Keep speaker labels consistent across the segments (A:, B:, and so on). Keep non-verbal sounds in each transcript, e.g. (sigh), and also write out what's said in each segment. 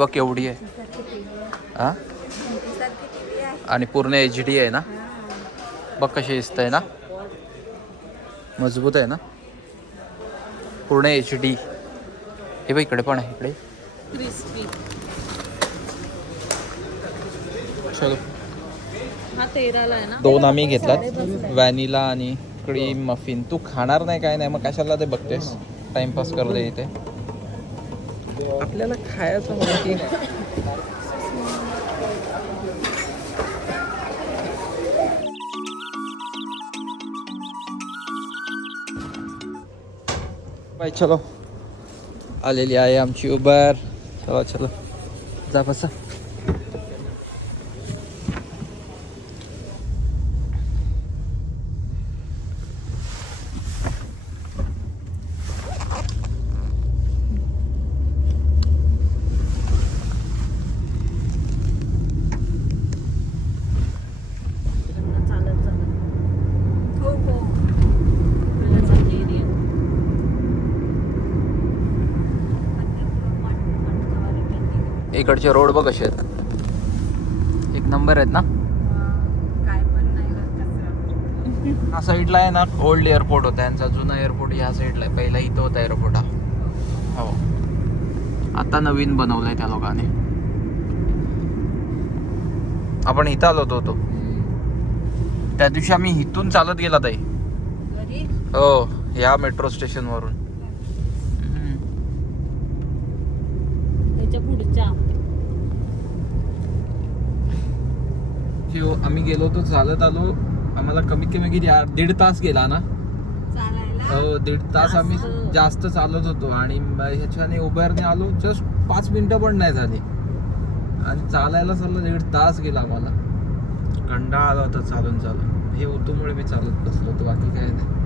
A: बघ केवढी आहे? हा? आणि पूर्ण एच डी आहे ना? बघ कशी दिसत आहे ना? मजबूत आहे ना? पूर्ण एच डी हे बघ इकडे पण आहे इकडे. चलो. दोन आम्ही घेतलात. व्हॅनिला आणि क्रीम मफिन तू खाणार नाही काय नाही. मग कशाला ते बघतेस? टाइमपास करते इथे. आपल्याला खायचं माहिती बाय चलो. आलेली आहे आमची उबर. चला चलो. जा बसा
B: चालत चालत
C: हो हो
B: आपल्याला चालली area.
A: इकडचे रोड बघ कसे आहेत. एक नंबर आहेत ना? ह्या साईडला आहे ना ओल्ड एअरपोर्ट होता यांचा जुना एअरपोर्ट ह्या साईडला आहे. पहिला इथं होता एअरपोर्ट हा. हो. आता नवीन बनवलंय त्या लोकांनी. आपण इथं आलो होतो तो. त्या दिवशी आम्ही इथून चालत गेला ताई. हो ह्या मेट्रो स्टेशन वरून. हम्म.
B: त्याच्या पुढच्या
A: जे आम्ही गेलो होतो चालत आलो. आम्हाला कमीत कमी किती यार दीड तास गेला ना? हो दीड तास आम्ही
B: जास्त.
A: चालत होतो आणि ह्याच्याने उबेरने आलो. जस्ट पाच मिनिटं पण नाही झाली. आणि चालायला चाललं दीड तास गेला आम्हाला. कंटाळा आला होता चालून चालून. हे उतूमुळे मी चालत बसलो होतो बाकी काय नाही.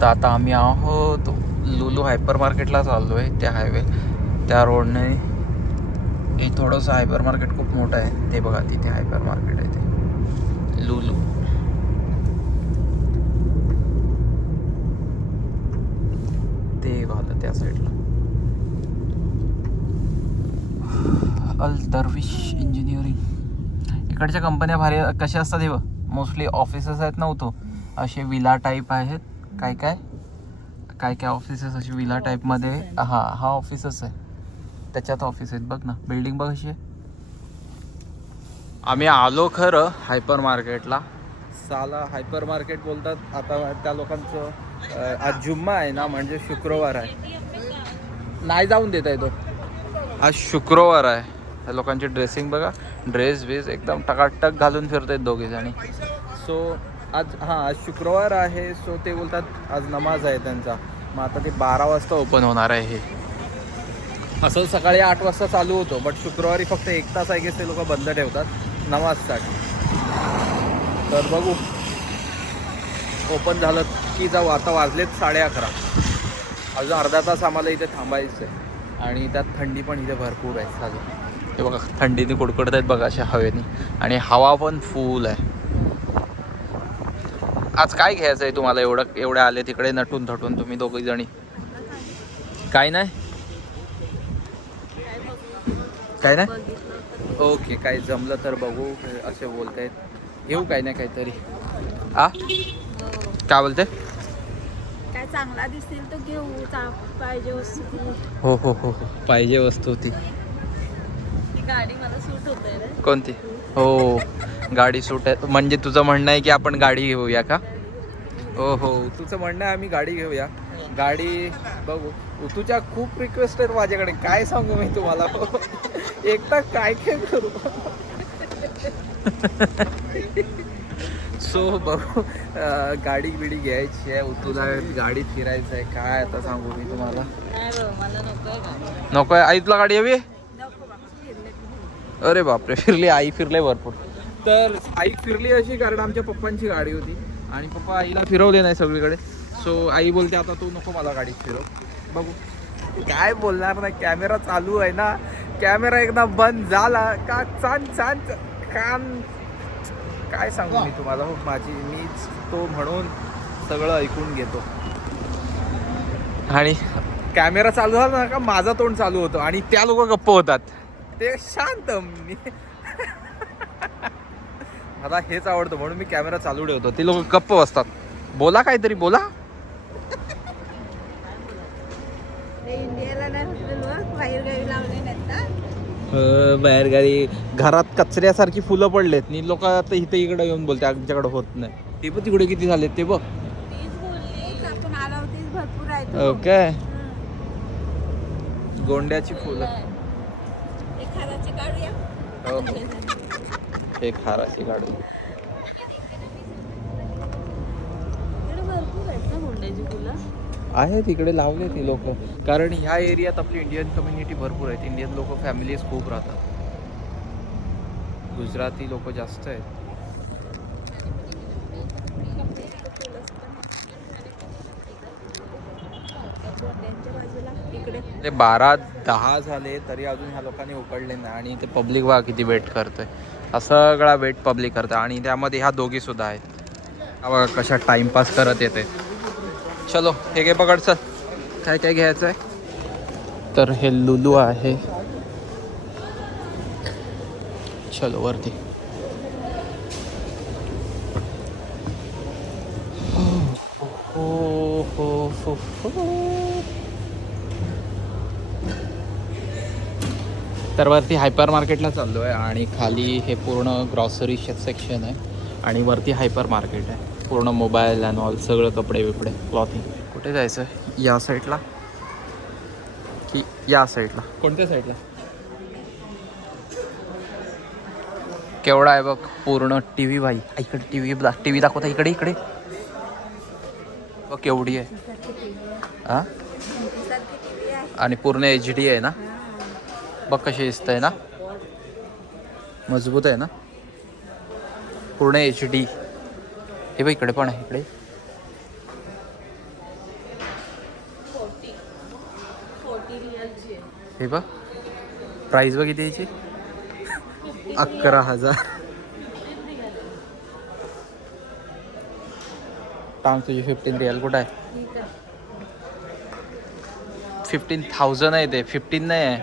A: तर आता आम्ही आहोत लुलू हायपर मार्केटला चाललो आहे त्या हायवे त्या रोडने. हे थोडंसं हायपर मार्केट खूप मोठं आहे. ते बघा तिथे हायपर मार्केट आहे ते. लुलू. ते झालं त्या साईडला अल दरविश इंजिनिअरिंग इकडच्या कंपन्या भारी कशा असतात हे मोस्टली ऑफिसेस आहेत नव्हतो हो असे विला टाईप आहेत. काय काय काय काय ऑफिसेस असे विला टाईपमध्ये हा हा ऑफिसच आहे. त्याच्यात ऑफिस आहेत. बघ ना बिल्डिंग बघ अशी. आहे आम्ही आलो खरं हायपर मार्केटला साला हायपर मार्केट बोलतात आता त्या लोकांचं आज जुम्मा आहे ना म्हणजे शुक्रवार आहे. नाही जाऊन देता येतो आज शुक्रवार आहे. त्या लोकांची ड्रेसिंग बघा ड्रेस बीस एकदम टकाटक घालून फिरतायत दोघे जणी. सो आज हां आज शुक्रवार आहे सो ते बोलतात आज नमाज आहे त्यांचा. मग आता ते बारा वाजता ओपन होणार आहे हे. असं सकाळी आठ वाजता चालू होतो बट शुक्रवारी फक्त एक तास आहे की ते लोक बंद ठेवतात नमाजसाठी. तर बघू. ओपन झालं की जाऊ. आता वाजलेत साडे अकरा. अजून अर्धा तास आम्हाला इथे थांबायचं आहे आणि त्यात थंडी पण इथे भरपूर आहे. साजून हे बघा थंडीने कुडकुडत आहेत बघा अशा हवेने. आणि हवा पण फुल आहे. आज काय घ्यायचं आहे तुम्हाला? एवढं एवढे आले तिकडे नटून थटून तुम्ही दोघी जणी काय नाही? काय नाही
B: बघितलं.
A: ओके काय जमलं तर बघू असे बोलतायत. घेऊ काय नाही काहीतरी. आ? काय बोलते
C: काय चांगला दिसेल तर घेऊ चा- पाहिजे वस्तू. ती.
A: हो हो हो हो. पाहिजे वस्तू ती
B: ती गाडी मला सूट होते रे.
A: कोणती? हो गाडी सूट आहे. म्हणजे तुझं म्हणणं आहे की आपण गाडी घेऊया का? हो हो. तुझं म्हणणं आहे आम्ही गाडी घेऊया. गाडी बघू. तुझ्या खूप रिक्वेस्ट आहेत माझ्याकडे. काय सांगू मी तुम्हाला? एकटा काय काय करू? सो बघू. गाडी बिडी घ्यायची आहे. तुला गाडी फिरायचं आहे. काय आता सांगू मी तुम्हाला?
B: नको
A: आहे आई तुला गाडी हवी. अरे बापरे फिरली. आई फिरले भरपूर. तर आई फिरली अशी कारण आमच्या पप्पांची गाडी होती. आणि पप्पा आईला फिरवले नाही सगळीकडे. सो आई बोलते आता तू नको मला गाडीत फिरव. बघू. काय बोलणार ना कॅमेरा चालू आहे ना. कॅमेरा एकदा बंद झाला का चान चान कान. काय सांगू मी तुम्हाला हो माझी मीच तो म्हणून सगळं ऐकून घेतो. आणि? कॅमेरा चालू झाला ना का माझा तोंड चालू होतं आणि त्या लोक गप्प होतात. ते शांत. मी (laughs) मला हेच आवडतं म्हणून मी कॅमेरा चालू ठेवतो. ते लोक गप्प बसतात. बोला काहीतरी बोला
C: ते इंडियाला नाही होते बघ बाहेर गावी लावले नाहीत ना?
A: बाहेर गाडी घरात कचऱ्यासारखी फुलं पडलेत. नी लोक आता इथे इकडे येऊन बोलते आमच्याकडे होत नाही. ते पण तिकडे किती झालेत ते बघ. ओके
C: हं.
A: गोंड्याची फुलं.
C: एक हाराची काढूया
A: हो
B: भरपूर आहेत ना मुंड्याची फुलं.
A: आहेत इकडे लावले ती लोक. कारण ह्या एरियात आपली इंडियन कम्युनिटी भरपूर आहेत. इंडियन लोक फॅमिलीज खूप राहतात. गुजराती लोक जास्त आहेत. ते बारा दहा झाले तरी अजून ह्या लोकांनी उकडले नाही. आणि ते पब्लिक वा किती वेट करतोय. हा सगळा वेट पब्लिक करतं आणि त्यामध्ये ह्या दोघी सुद्धा आहेत. बघा कशा टाइमपास करत येते चलो हे घे पकड चल. काय काय घ्यायचं आहे? तर हे लुलू आहे. चलो वरती. हो हो हो हो. तर वरती हायपर मार्केटला चाललो आहे आणि खाली हे पूर्ण ग्रॉसरी सेक्शन आहे आणि वरती हायपर मार्केट आहे. पूर्ण मोबाईल अँड ऑल सगळं कपडे बिपडे क्लॉथिंग कुठे जायचं? या साईडला की या साईडला कोणत्या साईडला केवढा आहे बघ पूर्ण टी व्ही बाई. इकडे टी व्ही टी व्ही दाखवता इकडे इकडे. बघ केवढी आहे. हां? आणि पूर्ण एच डी आहे ना? बघ कशी दिसत आहे ना? मजबूत आहे ना? पूर्ण एच डी हे बघ इकडे पण आहे इकडे. हे बघ प्राईस बघ किती याची अकरा हजार. टाम तुझी फिफ्टीन रिअल कुठं आहे? फिफ्टीन थाउजंड आहे ते फिफ्टीन नाही आहे.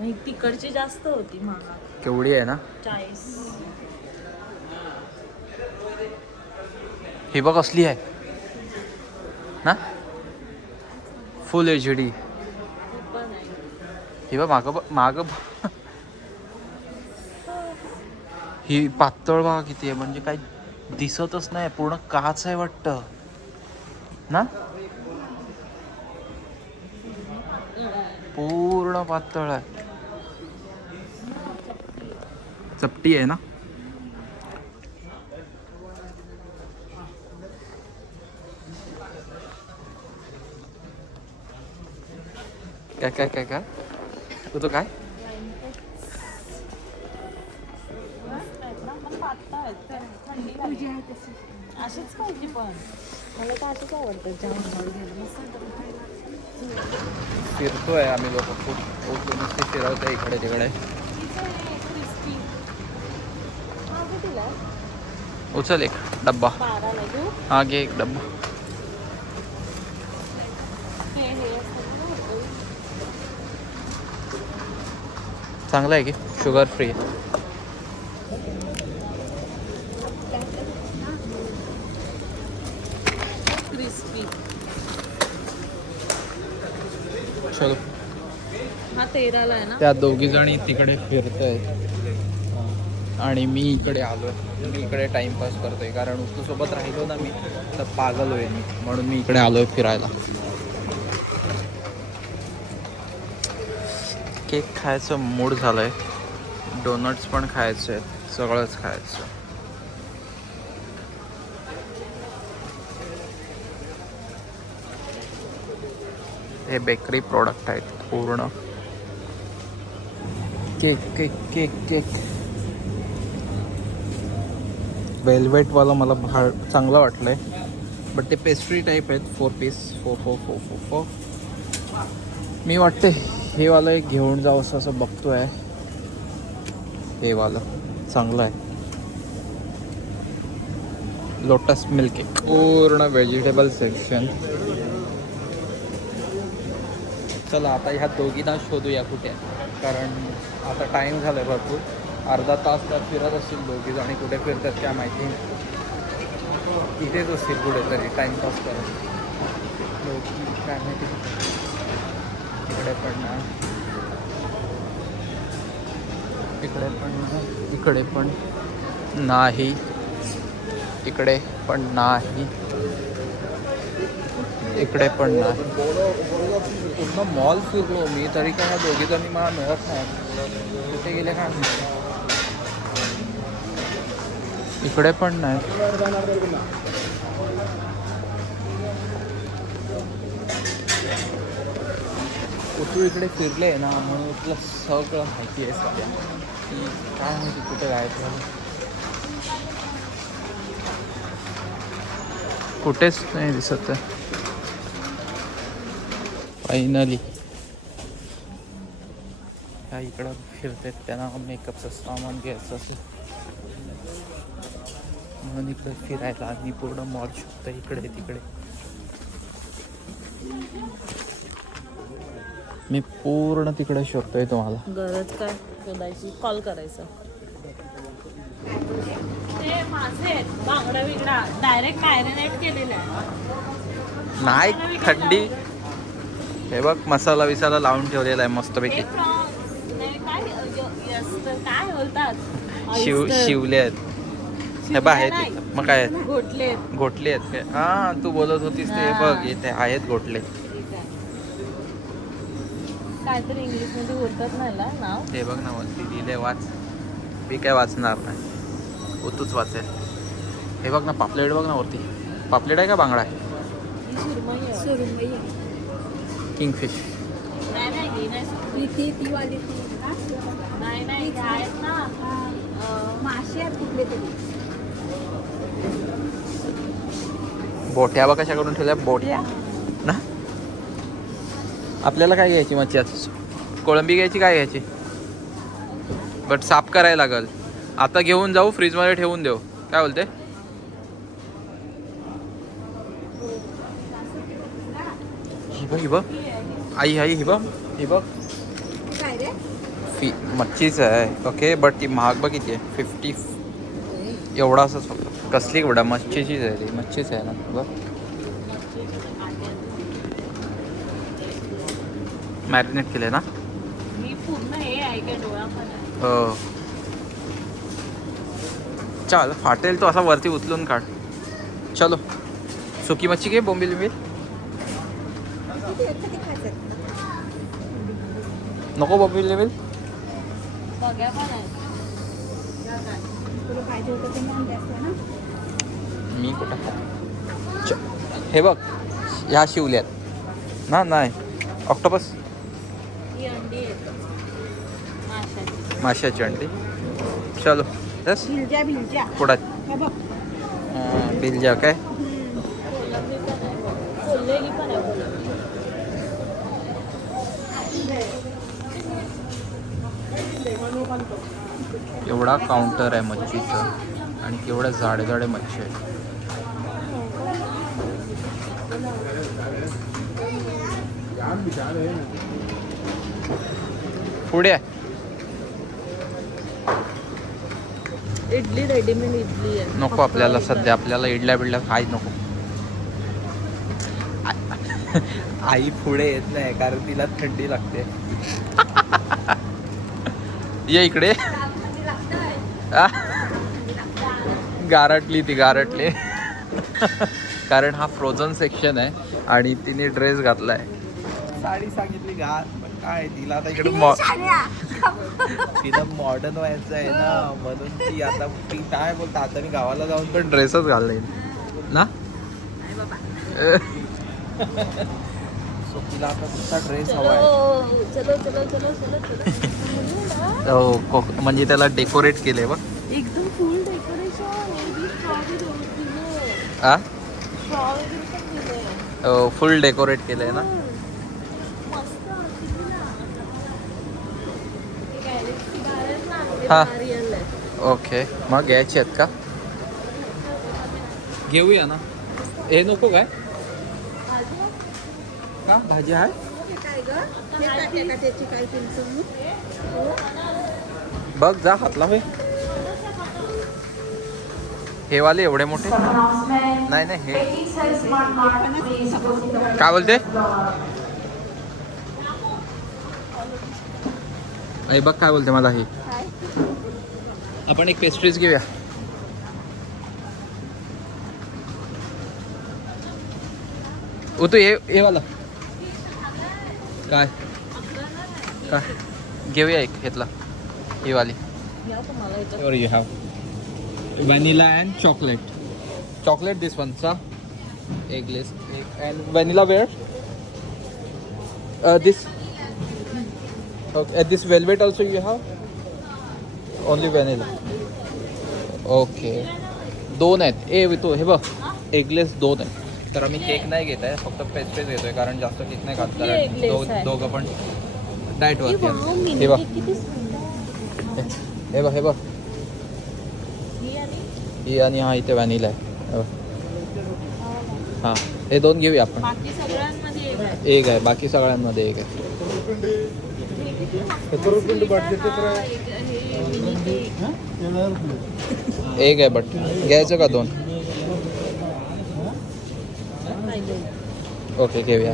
B: हो, तिकडची जास्त होती महाग
A: केवढी आहे ना?
B: चाळीस.
A: ही बघ असली आहे. ना? फुल एच डी
B: ही
A: बघ मागं मागं. ही पातळ बघा किती आहे? म्हणजे काही दिसतच नाही पूर्ण काच आहे वाटतं. ना? पूर्ण पातळ आहे. चपटी आहे ना? काय काय काय काय? तुझं काय?
C: तुझी आहे तशी
B: अशीच पाहिजे पण. मला तर अशीच आवडतं. जाम घ्यायला मस्त
A: फिरतोय आम्ही लोक. खूप खूप नुसते फिरवतोय इकडे तिकडे. उचल एक डब्बा. हा घे एक डब्बा. चांगलं आहे की? शुगर फ्री चलो
B: हा तेराला आहे ना?
A: त्या दोघी जणी तिकडे फिरत आहेत आणि मी इकडे आलो आहे मी इकडे टाइमपास करतोय. कारण उसू राहिलो ना मी तर पागल होईल मी. म्हणून मी इकडे आलो आहे फिरायला. केक खायचं मूड झालंय. डोनट्स पण खायचे आहेत सगळंच खायचं. हे बेकरी प्रोडक्ट आहेत पूर्ण. Cake cake cake cake. वेल्वेटवाला मला भाड चांगलं वाटलं आहे बट ते पेस्ट्री टाईप आहेत four piece four four four four four मी वाटते हे वालं एक घेऊन जाऊ असं असं आहे हे वालं चांगलं आहे. लोटस मिल्क केक पूर्ण व्हेजिटेबल सेक्शन चला आता ह्या दोघींना शोधूया कुठे. कारण आता टाईम झाला आहे भरपूर. अर्धा तास तर फिरत असतील दोघी आणि कुठे फिरतात त्या माहिती. नाही. इथेच असतील कुठेतरी टाईमपास करत. दोघी काय माहिती. इकडे पण ना. इकडे पण इकडे पण नाही. इकडे पण नाही. इकडे पण नाही. पूर्ण मॉल फिरलो मी तरी काय दोघी जणी मला मिळत नाही. कुठे गेले काय इकडे पण नाही. तू इकडे फिरले ना म्हणून तुला सगळं माहिती आहे सध्या. की काय माहिती कुठे गायब झालं कुठेच नाही दिसत आहे. फायनली इकडं फिरतात त्यांना मेकअपचं सामान घ्यायचं असेल. म्हणून इकडे फिरायला आणि पूर्ण मॉल शोधतो इकडे तिकडे. मी पूर्ण तिकडे शोधतोय तुम्हाला.
B: गरज काय? शोधायची कॉल करायचा. ते माझे आहेत, बांगडा बिगडा. डायरेक्ट मॅरिनेट केलेले आहे.
A: नाही थंडी. हे बघ मसाला विसाला लावून ठेवलेला आहे मस्तपैकी. शिव. शिवले आहेत. हे
B: नाही.
A: इथं. मग काय? आहेत.
B: घोटले
A: घोटले आहेत काय? हा तू बोलत होतीस ते.
B: हा.
A: बघ इथे आहेत घोटले.
B: काहीतरी इंग्लिशमध्ये बोलतात ना याला नाव?
A: हे बघ ना वरती लिहिले वाच. मी काय वाचणार नाही. हो तूच वाचेल. हे बघ ना पापलेट बघ ना वरती. पापलेट आहे का बांगडा आहे?
B: ही सुरमई आहे.
C: सुरमई
A: किंगफिश.
B: नाही नाही ही नाही सुरमई.
C: ती ती वाली ती?
B: नाही नाही आहेत ना अं,
C: मासे आहेत कुठले तरी.
A: बोट्या बघ कशा करून ठेवल्या बोट्या ना? आपल्याला काय घ्यायची मच्छी आता? कोळंबी घ्यायची काय घ्यायची? बट साफ करायला लागल. आता घेऊन जाऊ फ्रीजमध्ये ठेवून देऊ. काय बोलते? ही बघ ही बघ. आई आई ही बघ ही बघ.
C: काय रे?
A: फी मच्छीच आहे. ओके बट ती महाग बघ किती आहे. फिफ्टी एवढा असंच फक्त. कसली एवढा? मच्छीचीच आहे ती मच्छीच आहे ना? बघ. मॅरिनेट केलं ना?
B: ही
A: चाल फाटेल तो असा वरती उचलून काढ. चलो. सुकी मच्छी घे बोंबील बिंबील. नको बोंबील बिंबील.
B: बघ्या पण आहे
C: तुला पाहिजे होतं ते म्हणून जास्त आहे ना
A: मी कुठं हे बघ ह्या शिवल्यात. ना नाही. ऑक्टोपस?
B: माशाची.
A: अंडी. चलो. यस पुढं.
C: हे बघ.
A: बिल जा काय? एवढा काउंटर आहे मच्छीचं. आणि केवढ्या जाडे जाडे मच्छी. आहे पुढे.
B: इडली रेडीमेड इडली आहे
A: नको आपल्याला. सध्या आपल्याला इडल्या बिडल्या काही नको आई पुढे येत नाही कारण तिला थंडी लागते ये इकडे? गारटली ती गारटली कारण हा फ्रोझन सेक्शन आहे आणि तिने ड्रेस घातलाय साडी सांगितली घाल पण काय तिला आता इकडे मॉ तिला मॉडर्न व्हायचं आहे ना म्हणून ती आता ती काय बोलता आता मी गावाला जाऊन पण ड्रेसच घालले ना? (laughs) सो तिला आता तुमचा ड्रेस हवा आहे
B: चलो चलो चलो चलो चलो.
A: हो को- म्हणजे त्याला डेकोरेट केले बघ.
B: एकदम फुल डेकोरेशन
A: फुल डेकोरेट केलंय ना
B: मस्त किती ना. हे Galaxy bar आहेत ना, ते
A: हा. ओके. मग घ्यायची आहेत का? घेऊया ना. हे नको काय? का? भाजी आहे? बघ जा हातला होय. हे वाले एवढे मोठे? नाही नाही हे. काय बोलते? आहे बघ काय बोलते मला हे. आपण एक पेस्ट्रीज घेऊया. ओ तू हे वाला. काय? काय? घेऊया एक घेतला हे वाली. Vanilla and chocolate chocolate this one सा एग लेस एक and vanilla where this Okay. Uh, this velvet also you have? Only vanilla. Okay दोन आहेत. ए वितो हे बघ. एगलेस दोन आहेत. तर आम्ही केक नाही घेत आहे फक्त पेस्ट्रीज घेतोय कारण जास्त केक नाही खात कारण दो-? दोघं पण डाएट
B: ए,
A: वरती
B: वाव,
A: आहेत. हे बघ. हे बघ हे बघ.
B: ही आणि?
A: ही हा इथे व्हॅनिला आहे. हे बघ. हां. हे दोन घेऊया आपण.
B: बाकी सगळ्यांमध्ये एक आहे.
A: बाकी सगळ्यांमध्ये एक आहे.
B: एक हे
A: आहे बट. घ्यायचं का दोन. ओके घेऊया.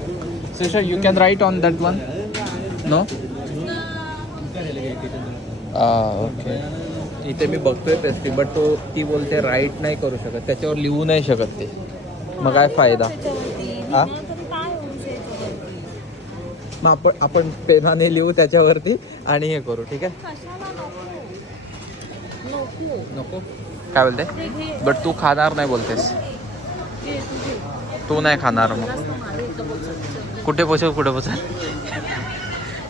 A: You can write on that one no okay. इथे मी बघतोय पेस्ट्री बट तो ती बोलते राईट नाही करू शकत. त्याच्यावर लिहू नाही शकत ते. मग काय फायदा? हा?
B: लिहिलं तर काय होऊ याच्यावरती?
A: मग आपण आपण पेनाने लिहू त्याच्यावरती आणि हे करू ठीक आहे?
B: नको?
A: काय बोलते? बट तू खाणार नाही बोलतेस.
B: तू
A: नाही खाणार मग. कुठे पोचव कुठे पोचल?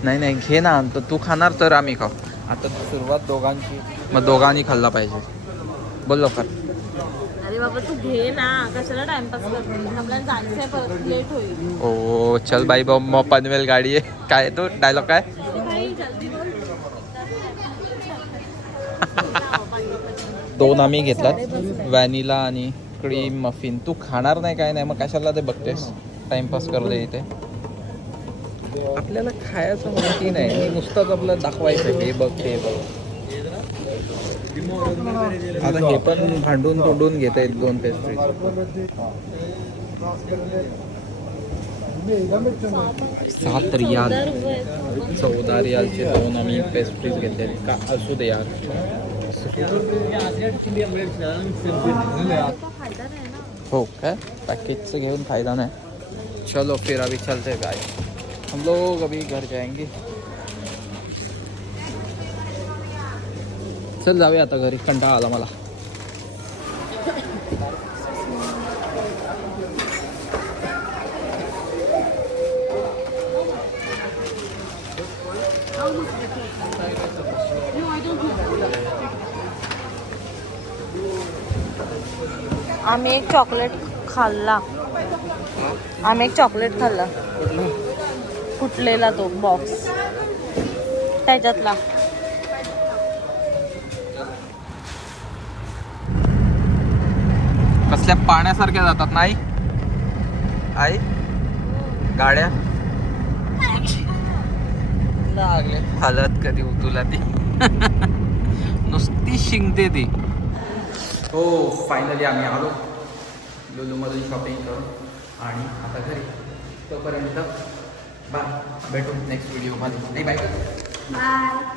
A: नाही नाही घे ना तर तू खाणार तर आम्ही खाऊ. आता सुरुवात दोघांची. मग दोघांनी खाल्ला पाहिजे. बोल लवकर.
B: अरे बाबा तू घे ना. कशाला टाइमपास करते? आपल्याला जायचंय परत. लेट होईल.
A: ओ चल बाई बा मग पनवेल गाडी आहे. काय तो? डायलॉग काय?
B: अरे भाई जल्दी बोल.
A: दोन आम्ही घेतलात. व्हॅनिला आणि क्रीम मफिन तू खाणार नाही काय नाही. मग कशाला ते बघतेस? टाइमपास करू दे इथे. आपल्याला खायचं माहिती नाही. नुसतंच आपलं दाखवायचं हे बघ ते बघ. आता हे पण भांडून तोडून घेत आहेत दोन पेस्ट्री सात रियाल चौदा रियालचे दोन आम्ही पेस्ट्रीज घेतले का असू दे यार. हो काय? पॅकेजचं घेऊन फायदा नाही. चलो फिर अभी चलते गाय हम लोग अभी घर जाएंगे. चल जाऊया आता घरी कंटाळा आला मला.
B: आम्ही एक चॉकलेट खाल्ला. आम्ही एक चॉकलेट खाल्ला. फुटलेला तो बॉक्स त्याच्यातला.
A: कसल्या पाण्यासारख्या जातात नाही? आई? गाड्या? लागले. हालत कधी उतुला ती. (laughs) नुसती शिंकते ती. हो फायनली आम्ही आलो. लुलूमधून शॉपिंग करून. आणि आता घरी. तोपर्यंत बाय भेटू नेक्स्ट व्हिडिओमध्ये नाही बाय
C: बाय